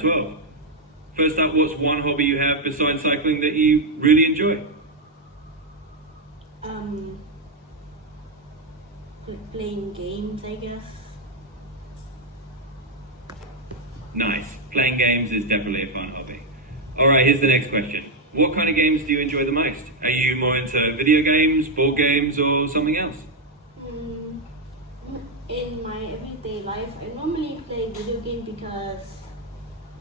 12. First up, what's one hobby you have besides cycling that you really enjoy? Playing games, I guess. Nice. Playing games is definitely a fun hobby. Alright, here's the next question. What kind of games do you enjoy the most? Are you more into video games, board games, or something else? In my everyday life, I normally play video games because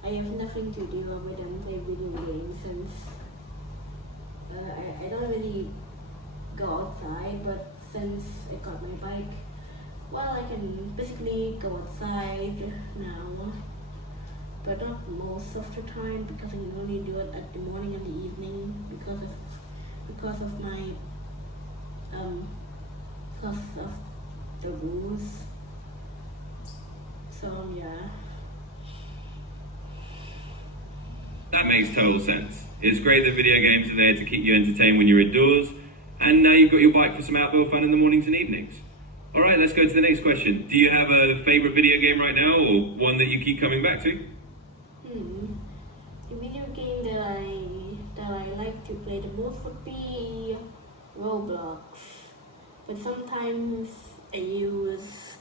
I have nothing to do other than play video games since I don't really go outside, but since I got my bike, well, I can basically go outside now, but not most of the time because I can only do it at the morning and the evening because of my because of the rules. So yeah. That makes total sense. It's great that video games are there to keep you entertained when you're indoors, and now you've got your bike for some outdoor fun in the mornings and evenings. Alright, let's go to the next question. Do you have a favourite video game right now, or one that you keep coming back to? The video game that I like to play the most would be Roblox. But sometimes I use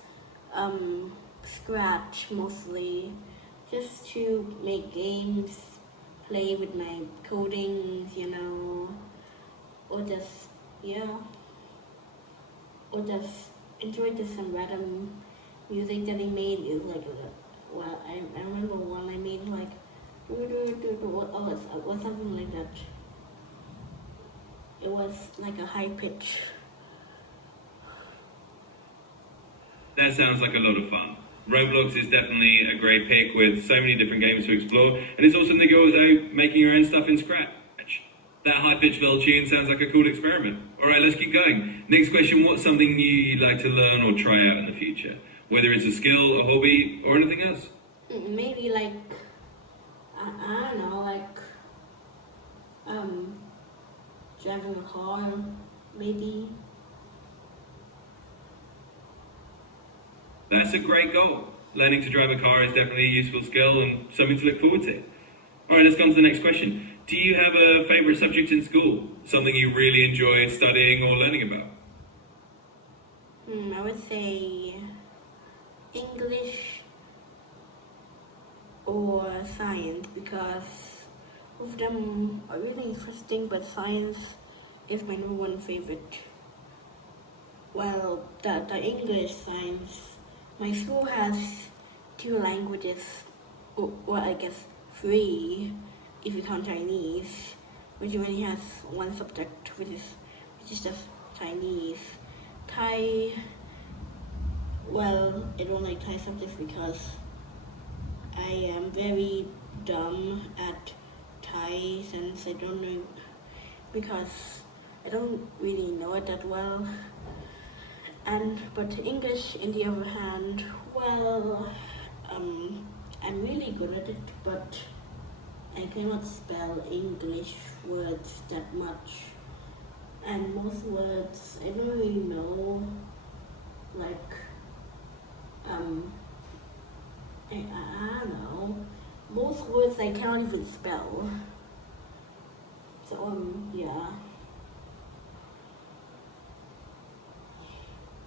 Scratch mostly just to make games, play with my codings, or just enjoy just some random music that I made. Is like, well, I remember one I made like or something like that. It was like a high pitch. That sounds like a lot of fun. Roblox is definitely a great pick with so many different games to explore, and it's awesome that you're also making your own stuff in Scratch. That high-pitched little tune sounds like a cool experiment. Alright, let's keep going. Next question, what's something new you'd like to learn or try out in the future? Whether it's a skill, a hobby, or anything else? Maybe like, I don't know, like, driving a car, maybe. That's a great goal. Learning to drive a car is definitely a useful skill and something to look forward to. Alright, let's go on to the next question. Do you have a favourite subject in school? Something you really enjoy studying or learning about? I would say English or science because both of them are really interesting, but science is my number one favorite. Well, the English science, my school has 2 languages, or I guess 3 if you count Chinese, which only has 1 subject, which is just Chinese. Thai, well, I don't like Thai subjects because I am very dumb at Thai since I don't know, because I don't really know it that well. But English, in the other hand, well, I'm really good at it, but I cannot spell English words that much. And most words I don't really know, like, I don't know. Most words I cannot even spell. So, yeah.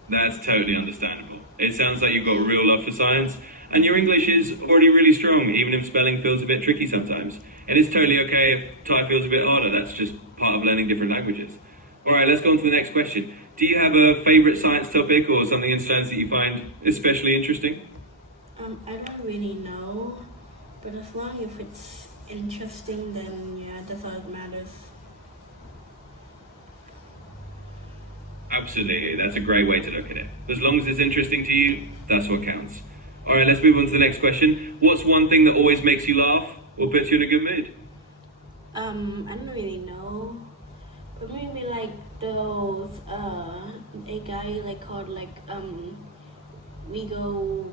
That's totally understandable. It sounds like you've got a real love for science, and your English is already really strong, even if spelling feels a bit tricky sometimes. And it's totally okay if Thai feels a bit harder, that's just part of learning different languages. Alright, let's go on to the next question. Do you have a favourite science topic or something in science that you find especially interesting? I don't really know, but as long as it's interesting, then yeah, that's all that matters. Absolutely, that's a great way to look at it. As long as it's interesting to you, that's what counts. Alright, let's move on to the next question. What's one thing that always makes you laugh or puts you in a good mood? I don't really know, but maybe like those, a guy like called like, Vigo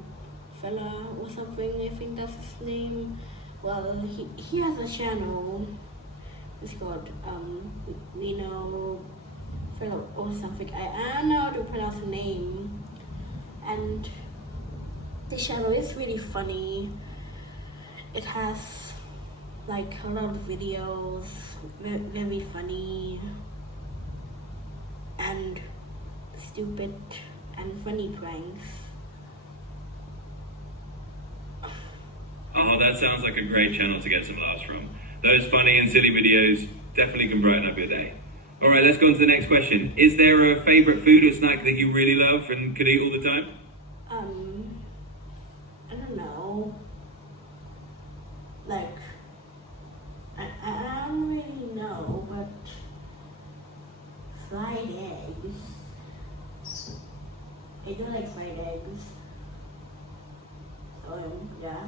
fella or something, I think that's his name. Well, he has a channel, it's called, we know fellow or something. I don't know how to pronounce the name. And the channel is really funny. it has like a lot of videos, very funny and stupid and funny pranks. Oh, that sounds like a great channel to get some laughs from. Those funny and silly videos definitely can brighten up your day. All right, let's go on to the next question. Is there a favorite food or snack that you really love and could eat all the time? I don't know. Like, I don't really know, but fried eggs. I do like fried eggs. So, yeah.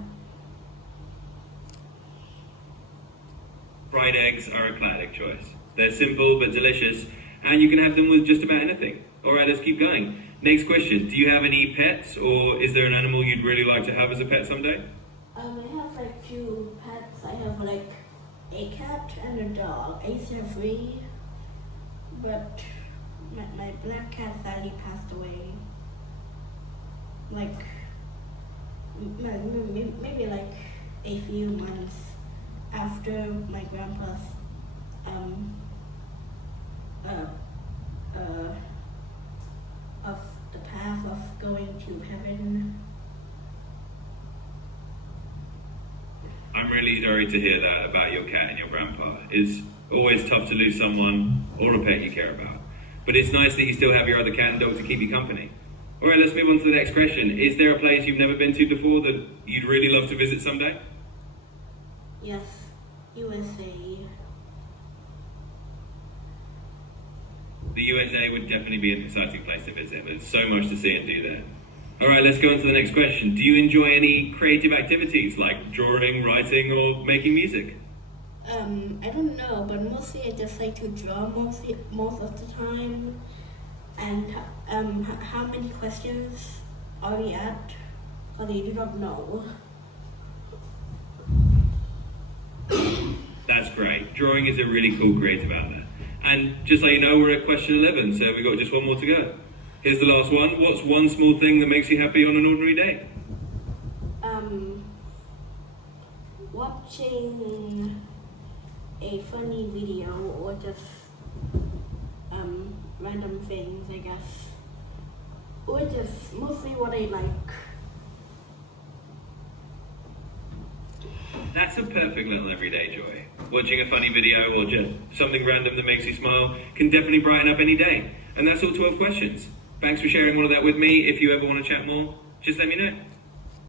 Fried eggs are a classic choice. They're simple but delicious, and you can have them with just about anything. All right, let's keep going. Next question. Do you have any pets, or is there an animal you'd really like to have as a pet someday? I have like 2 pets. I have like a cat and a dog. I used to have 3, but my black cat sadly passed away. Like, maybe like a few months after my grandpa's of the path of going to heaven. I'm really sorry to hear that about your cat and your grandpa. It's always tough to lose someone or a pet you care about. But it's nice that you still have your other cat and dog to keep you company. All right, let's move on to the next question. Is there a place you've never been to before that you'd really love to visit someday? Yes, USA. The USA would definitely be an exciting place to visit. There's so much to see and do there. All right, let's go on to the next question. Do you enjoy any creative activities like drawing, writing, or making music? I don't know, but mostly I just like to draw most of the time. And how many questions are we at? Because I do not know. That's great. Drawing is a really cool creative outlet. And just so you know, we're at question 11, so we've got just one more to go. Here's the last one. What's one small thing that makes you happy on an ordinary day? Watching a funny video or just random things, I guess. Or just mostly what I like. That's a perfect little everyday joy. Watching a funny video or just something random that makes you smile can definitely brighten up any day. And that's all 12 questions. Thanks for sharing all of that with me. If you ever want to chat more, just let me know.